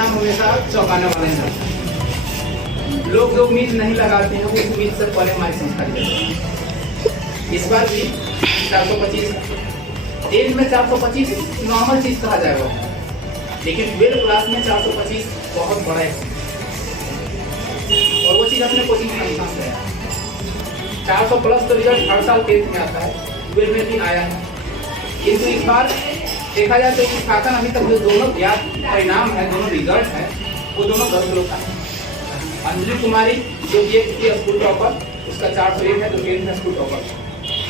परिणाम हमेशा चौंकाने वाले हैं। लोग जो उम्मीद नहीं लगाते हैं वो उम्मीद से परे हमारी संस्था की। इस बार भी 425 एज में 425 नॉर्मल चीज कहा जाएगा, लेकिन 12 क्लास में 425 बहुत बड़ा है और वो चीज अपने कोचिंग में नुकसान है। 400 प्लस तो रिजल्ट हर साल 10th में आता है, 12 में भी आया है, किंतु इस बार देखा जाए तो इस खातन अभी तक जो दोनों ज्ञात परिणाम है, दोनों रिजल्ट है, वो दोनों 10 लोग का है। अंजलि कुमारी जो कि एक स्कूल टॉपर, उसका 401 है, जो 10th में स्कूल टॉपर।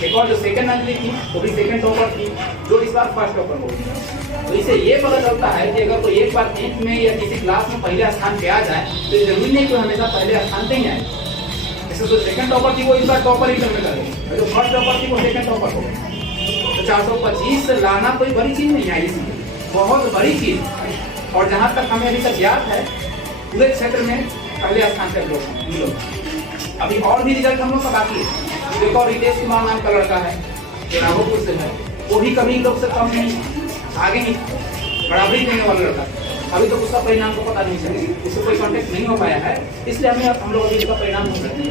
एक और जो सेकंड अंजलि थी वो भी सेकंड टॉपर थी, जो इस बार फर्स्ट टॉपर होगी। तो इससे ये पता चलता है कि अगर कोई एक बार 10th में या किसी क्लास में पहले स्थान पे आ जाए तो ये जरूरी नहीं कि हमेशा पहले स्थान पे ही आए। जैसे जो सेकंड टॉपर थी वो इस बार टॉपर ही करने लगे, जो फर्स्ट टॉपर थी वो सेकंड टॉपर हो गई। तो 425 लाना कोई बड़ी चीज नहीं है, इसलिए बहुत बड़ी चीज। और जहाँ तक हमें अभी तक ज्ञात है पूरे क्षेत्र में पहले स्थान पे लोग अभी और भी रिजल्ट हम लोग का बाकी है। एक और रितेश कुमार नाम का लड़का है जो नागोपुर से है, वो भी कभी लोग से कम नहीं, आगे नहीं, बराबरी देने वाला लड़का। अभी तो उसका परिणाम को पता नहीं चला, उससे कोई कॉन्टेक्ट नहीं हो पाया है, इसलिए हम लोग अभी इसका परिणाम नहीं करते हैं।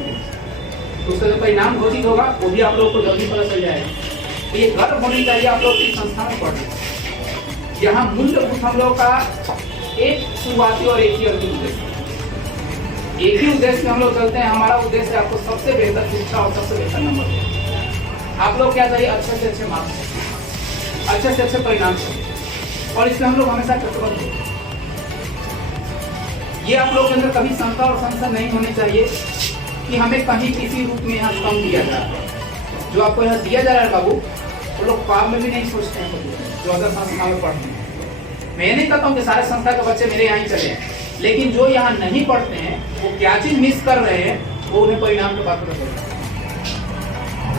तो उसका जो परिणाम घोषित होगा वो भी आप लोग को जल्दी पता चल जाएगा। तो ये गर्व होनी चाहिए आप लोग की संस्था में पढ़ने। यहाँ मूल्यभूत हम लोग का एक शुरुआती और एक ही अंतिम उद्देश्य, एक ही उद्देश्य हम लोग चलते हैं। हमारा उद्देश्य आपको सबसे बेहतर शिक्षा और सबसे बेहतर नंबर। आप लोग क्या चाहिए? अच्छे से अच्छे मार्क्स, अच्छे से अच्छे परिणाम, और इसमें हम लोग हमेशा प्रतिबद्ध हैं। ये आप लोग के अंदर कभी शंका और संशय नहीं होनी चाहिए कि हमें कहीं किसी रूप में यहाँ कम दिया जा रहा है। जो आपको यहाँ दिया जा रहा है बाबू, वो लोग ख्वाब में भी नहीं सोचते हैं जो अदर संस्था में पढ़ते हैं। मैं नहीं कहता हूँ कि सारे संस्था के बच्चे मेरे यहाँ ही चले, लेकिन जो यहाँ नहीं पढ़ते हैं वो क्या चीज मिस कर रहे हैं, वो उन्हें परिणाम के बाद पता चलता है।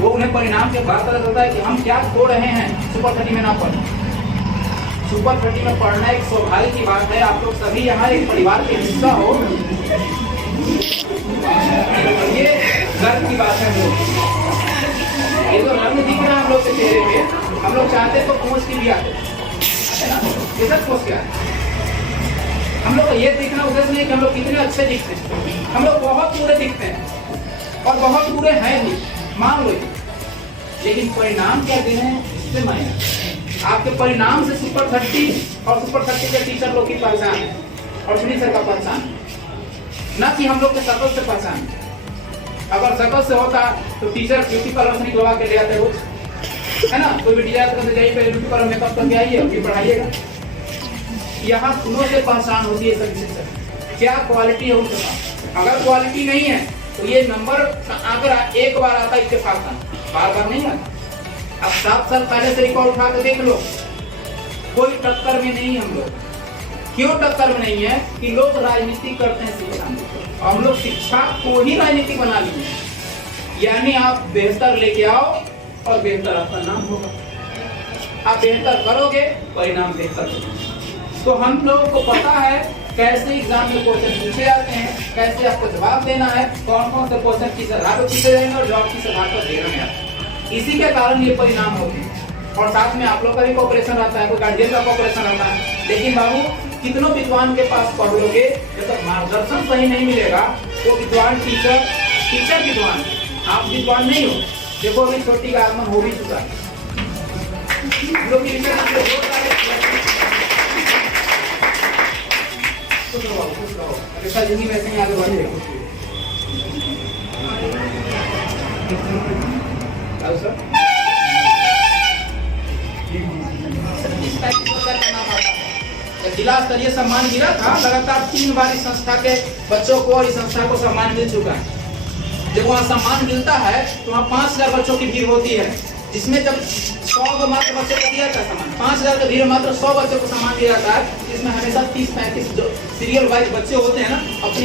वो उन्हें परिणाम के बाद पता चलता है कि हम क्या खो रहे हैं सुपर 30 में ना पढ़ना। सुपर 30 में पढ़ना एक सौभाग्य की बात है। आप लोग सभी यहाँ एक परिवार के हिस्सा हो, ये गर्व की बात है। ये जो रंग दिख रहा है हम लोग के चेहरे पे, हम लोग चाहते तो पहुँच के भी आते है ना, ये सब पहुँच के आते। हम लोग ये देखना उद्देश्य नहीं कि हम लोग कितने अच्छे दिखते हैं, हम लोग बहुत बुरे दिखते हैं और बहुत बुरे हैं भी, मान लो। लेकिन परिणाम क्या दे रहे हैं इससे मायना। आपके परिणाम से सुपर 30 और सुपर 30 के टीचर लोग की पहचान है और श्री सर का पहचान, न कि हम लोग के शकल से पहचान। अगर शकल से होता तो टीचर ब्यूटी पार्लर से निकलवा के ले आते रोज, है ना। कोई भी टीचर से जाइए पहले ब्यूटी पार्लर मेकअप करके आइए और फिर पढ़ाइएगा। यहाँ गुणों से पहचान होती है सभी से, क्या क्वालिटी है उनका। अगर क्वालिटी नहीं है तो ये नंबर अगर एक बार आता है इत्तेफाक का, बार बार नहीं आता। अब 7 साल पहले से रिकॉर्ड उठा के देख लो, कोई टक्कर में नहीं हम लोग। क्यों टक्कर में नहीं है? कि लोग राजनीति करते हैं शिक्षा, हम लोग शिक्षा को ही राजनीति बना लिए। यानी आप बेहतर लेके आओ और बेहतर आपका नाम होगा। आप बेहतर करोगे, परिणाम बेहतर होगा। तो हम लोगों को पता है कैसे एग्जाम में क्वेश्चन पूछे जाते हैं, कैसे आपको जवाब देना है, कौन कौन से क्वेश्चन किस आधार पर पूछे जाएंगे और जवाब किस आधार पर देना है। इसी के कारण ये परिणाम होते हैं। और साथ में आप लोग का भी कोऑपरेशन रहता है, कोई गार्जियन का कोऑपरेशन रहता है। लेकिन बाबू कितनों विद्वान के पास पढ़ोगे, जब तक मार्गदर्शन सही नहीं मिलेगा, वो विद्वान टीचर विद्वान, आप विद्वान नहीं हो। देखो अभी छोटी का आगमन हो भी चुका है। जिंदगी वैसे ही आगे बढ़े। जिला स्तरीय सम्मान मिला था, लगातार 3 बार इस संस्था के बच्चों को और इस संस्था को सम्मान मिल चुका है। जब वहाँ सम्मान मिलता है तो वहाँ 5000 बच्चों की भीड़ होती है, जिसमें जब 100 मात्र बच्चों को दिया जाता है सम्मान, 5000 के भीड़ मात्र 100 बच्चों को सम्मान दिया जाता है। इसमें हमेशा 30-35 जो सीरियल वाइज बच्चे होते हैं ना, अपनी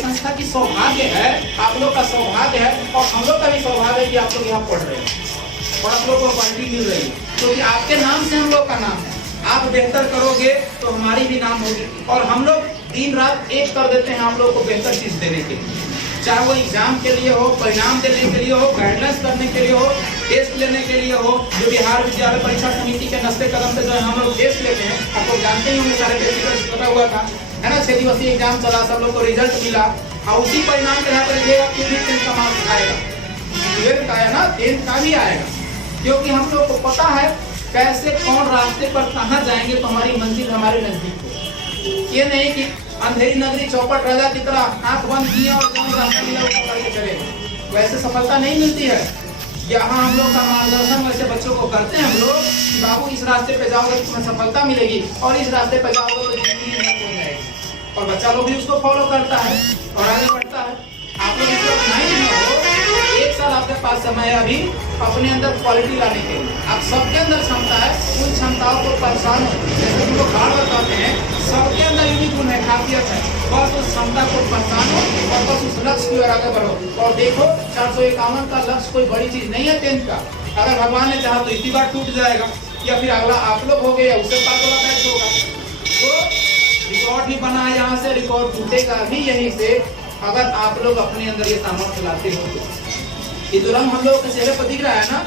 संस्था की सौभाग्य है, आप लोग का सौभाग्य है और हम लोग का भी सौभाग्य है कि आप लोग यहाँ पढ़ रहे हैं और आप लोग को क्वालिटी मिल रही है, क्योंकि आपके नाम से हम लोग का नाम है। आप बेहतर करोगे तो हमारी भी नाम होगी और हम लोग दिन रात एक कर देते हैं आप लोग को बेहतर चीज देने के लिए, चाहे वो एग्जाम के लिए हो, परिणाम देने के लिए हो, गाइडलाइंस करने के लिए हो, टेस्ट लेने के लिए हो, जो बिहार विद्यालय परीक्षा समिति के नस्ते कदम पे जो है हम लोग टेस्ट लेते हैं, आप लोग जानते ही होंगे, सारे प्रेक्टिकल बता हुआ था, है ना। 6 दिवसीय एग्जाम चला, सब लोग को रिजल्ट मिला, और उसी परिणाम के यहाँ पर लिखिएगा कि 10th का मार्क्स आएगा, 12th का है ना, 10th का भी आएगा, क्योंकि हम लोग को पता है कैसे कौन रास्ते पर कहाँ जाएंगे तो हमारी मंजिल हमारे नजदीक हो। ये नहीं कि अंधेरी नगरी चौपट राजा की तरह आंख बंद किया और जौन रास्ता मिला वो पकड़ के चले, वैसे सफलता नहीं मिलती है। यहाँ हम लोग का मार्गदर्शन वैसे बच्चों को करते हैं हम लोग कि बाबू इस रास्ते पे जाओगे तो तुम्हें सफलता मिलेगी, और इस रास्ते पे जाओगे तो जिंदगी में हो जाएगी, और बच्चा लोग भी उसको फॉलो करता है और आगे बढ़ता है। आप लोग मतलब नहीं हो, 1 साल आपके पास समय है अभी अपने अंदर क्वालिटी लाने के लिए। आप सबके अंदर क्षमता है, उन क्षमताओं को पहचानो, जैसे तुमको कार्ड बताते हैं, सबके अंदर यूनिक गुण है, खासियत है, बस उस क्षमता को पहचानो और बस उस लक्ष्य की ओर आगे बढ़ो। और देखो 451 का लक्ष्य कोई बड़ी चीज नहीं है 10th का, अगर भगवान ने चाहा तो इसी बार टूट जाएगा, या फिर अगला आप लोग हो गए या उससे बाद वाला बैच होगा, तो रिकॉर्ड भी बना है, यहाँ से रिकॉर्ड टूटेगा भी यहीं से, अगर आप लोग अपने अंदर ये सामर्थ्य लाते हो। ये जो रंग हम लोग के चेहरे पर दिख रहा है ना,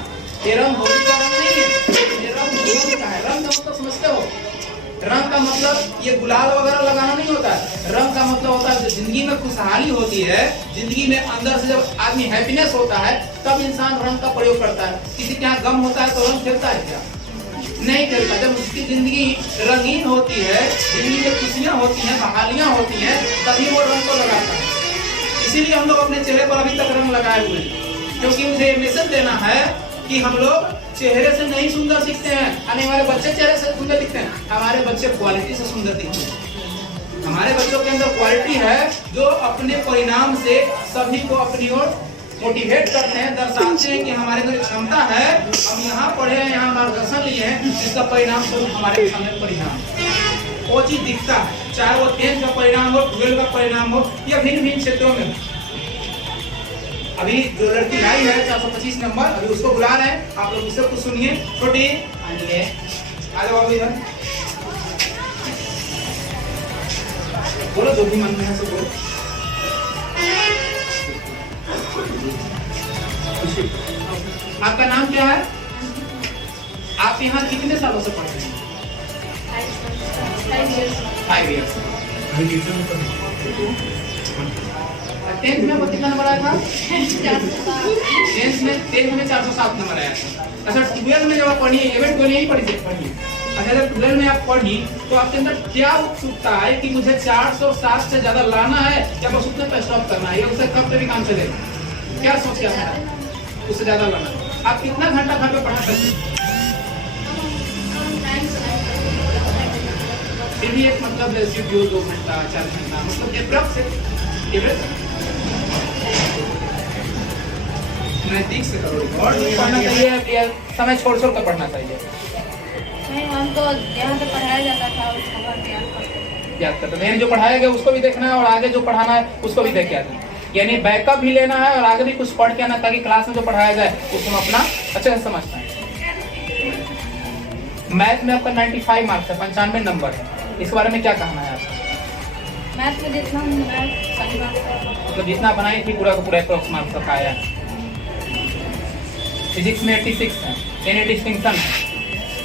ये रंग होली का रंग नहीं है, ये रंग होली का है। रंग का मतलब समझते हो, रंग का मतलब ये गुलाल वगैरह लगाना नहीं होता है, रंग का मतलब होता है जिंदगी में खुशहाली होती है, जिंदगी में अंदर से जब आदमी हैप्पीनेस होता है तब इंसान रंग का प्रयोग करता है। किसी के यहाँ गम होता है तो रंग खेलता है क्या? नहीं खेलता। जब उसकी जिंदगी रंगीन होती है, जिंदगी में खुशियाँ होती हैं, बहालियाँ होती हैं, तभी वो रंग को लगाता है। इसीलिए हम लोग अपने चेहरे पर अभी तक रंग लगाए हुए हैं, क्योंकि मुझे ये मैसेज देना है कि हम लोग चेहरे से नहीं सुंदर दिखते हैं, आने वाले बच्चे चेहरे से सुंदर दिखते हैं, हमारे बच्चे क्वालिटी से सुंदर दिखते हैं। हमारे बच्चों के अंदर क्वालिटी है जो अपने परिणाम से सभी को अपनी ओर मोटिवेट करते हैं, दर्शाते हैं कि हमारे अंदर क्षमता है, हम यहाँ पढ़े हैं, यहाँ मार्गदर्शन लिए हैं, जिसका परिणाम स्वरूप हमारे सामने परिणाम वो चीज दिखता है, चाहे वो 10th का परिणाम हो, 12th का परिणाम हो, या भिन्न भिन्न क्षेत्रों में। अभी जो लड़की लाई है 425 नंबर, अभी उसको बुला रहे हैं, आप लोग उससे कुछ सुनिए। छोटी आ जाओ अभी इधर, बोलो जो भी मन में है सो बोलो। आपका नाम क्या है? आप यहाँ कितने सालों से पढ़ रहे हैं? 5 years। 10th में वो कितना नंबर आया था? 10th में 407 नंबर आया था। अच्छा 12th में जब आप पढ़ी, 11th को नहीं पढ़ी पढ़ी, अच्छा जब 12th में आप पढ़ी तो आपके अंदर क्या उत्सुकता है कि मुझे 407 से ज्यादा लाना है या बस उतने पे स्टॉप करना है, या उससे कम पे भी काम चलेगा? क्या सोच क्या है उससे ज्यादा लाना? आप कितना घंटा घर पे पढ़ा सकते हैं? फिर भी एक मतलब 2 घंटा 4 घंटा मतलब एप्रॉक्स नजदीक से करो। और पढ़ना चाहिए या समय छोड़ छोड़ कर पढ़ना चाहिए? नहीं, हमको यहाँ पे पढ़ाया जाता था उसको याद करते हैं, जो पढ़ाया गया उसको भी देखना है और आगे जो पढ़ाना है उसको भी देख के आना है, यानी बैकअप भी लेना है और आगे भी कुछ पढ़ के आना, ताकि क्लास में जो पढ़ाया जाए उसको अपना अच्छे से समझ पाए। मैथ में आपका 95 मार्क्स है, 95 नंबर है, इसके बारे में क्या कहना है आपका? मैथ में जितना मतलब जितना बनाई थी पूरा का पूरा अप्रोक्स मार्क्स तक आया। फिजिक्स में 86 है, यानी डिस्टिंक्शन है,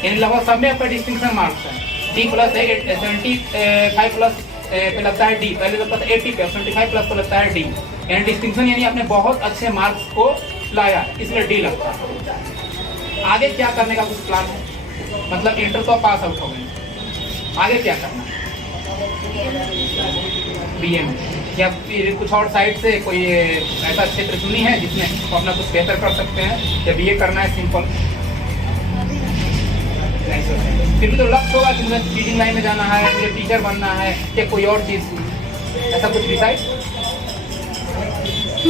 यानी लगभग सब में आपका डिस्टिंक्शन मार्क्स है। D प्लस 75 प्लस पे लगता है D, पहले लगता था 80 पे, 75 प्लस पे लगता है D, यानी डिस्टिंक्शन, यानी आपने बहुत अच्छे मार्क्स को लाया, इसलिए D लगता है। आगे क्या करने का कुछ प्लान है? मतलब इंटर तो पास आउट हो गए, आगे क्या करना है? BA में, या फिर कुछ और साइड से कोई ऐसा क्षेत्र चुनी है जिसमें वो अपना कुछ बेहतर कर सकते हैं, या BA करना है सिंपल? नहीं सोचें, फिर भी तो लक्ष्य होगा कि मुझे टीचिंग लाइन में जाना है, मुझे टीचर बनना है, या कोई और चीज़, ऐसा कुछ डिसाइड?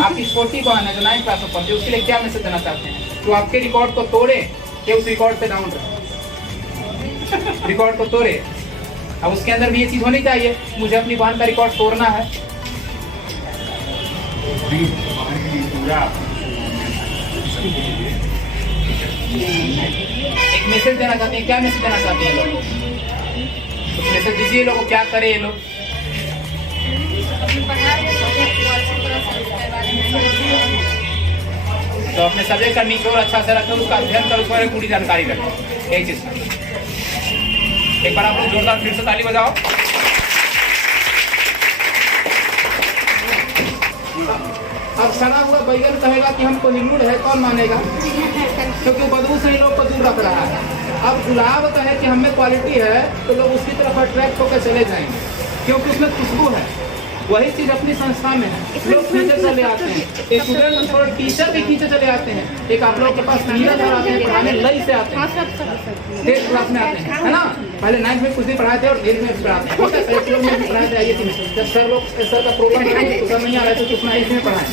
आपकी छोटी बहन है जो 9th क्लास में पढ़ती है, उसके लिए क्या मैसेज देना चाहते हैं? तो आपके रिकॉर्ड को तोड़े या उस रिकॉर्ड पे डाउन रहे? रिकॉर्ड को तोड़े। अब उसके अंदर भी ये चीज होनी चाहिए, मुझे अपनी बहन का रिकॉर्ड तोड़ना है। एक मैसेज देना चाहते हैं, क्या मैसेज देना चाहते हैं लोग? कुछ मैसेज दीजिए लोगों को, क्या करे ये लोग? तो अपने सब्जेक्ट का निचोड़ अच्छा से रखें, उसका अध्ययन कर, उसके पूरी जानकारी रखें एक चीज का। एक बार आप लोग जोरदार फिर से ताली बजाओ। अब सड़ा हुआ बैगन कहेगा कि हमको हिंगुड़ है, कौन मानेगा? क्योंकि बदबू से ही लोग को दूर रख रहा है। अब गुलाब कहे कि हमें क्वालिटी है तो लोग उसकी तरफ अट्रैक्ट होकर चले जाएंगे, क्योंकि उसमें खुशबू है। वही चीज अपनी संस्था में है, लोग खींचे चले आते हैं, स्टूडेंट और टीचर भी खींचे चले आते हैं। एक आप लोग के पास टीचर आते हैं पढ़ाने, लई से आते हैं, 10th क्लास में आते हैं, है ना? पहले 9th में कुछ दिन पढ़ाए थे और 10th में पढ़ाते हैं, में भी पढ़ाए थे। आइए जब सर का प्रोग्राम नहीं आ रहा था तो उसमें इसमें पढ़ाए।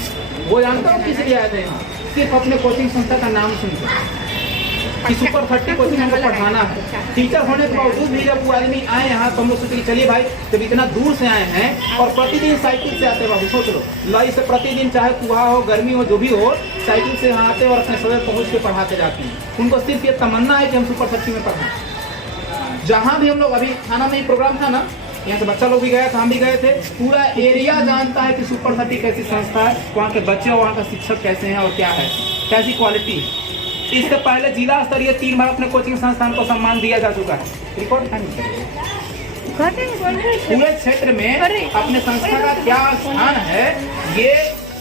वो जानता हूँ किस लिए आए थे यहाँ, सिर्फ अपने कोचिंग संस्था का नाम सुनकर कि सुपर 30 कोचिंग हमको पढ़ाना है। टीचर होने के बावजूद भी जब वो आदमी आए यहाँ तो हम लोग सोचे कि चलिए भाई, जब इतना दूर से आए हैं और प्रतिदिन साइकिल से आते हैं, बाबू सोच लो, लई से प्रतिदिन चाहे कुहा हो, गर्मी हो, जो भी हो, साइकिल से यहाँ आते और अपने सदर पहुँच के पढ़ाते जाते हैं। उनको सिर्फ ये तमन्ना है कि हम सुपर 30 में पढ़ाएं। जहाँ भी हम लोग, अभी थाना में ही प्रोग्राम था ना, यहाँ से बच्चा लोग भी गया था, हम भी गए थे। पूरा एरिया जानता है कि सुपर 30 कैसी संस्था है, वहाँ के बच्चे, वहाँ का शिक्षक कैसे हैं और क्या है, कैसी क्वालिटी है। इससे पहले जिला स्तरीय 3 बार अपने कोचिंग संस्थान को सम्मान दिया जा चुका है। रिकॉर्ड पूरे क्षेत्र में अपने संस्था का क्या स्थान है, ये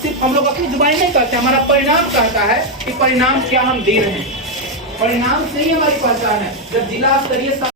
सिर्फ हम लोग अपनी जुबानी नहीं कहते, हमारा परिणाम कहता है कि परिणाम क्या हम दे रहे हैं। परिणाम से ही हमारी पहचान है। जब जिला स्तरीय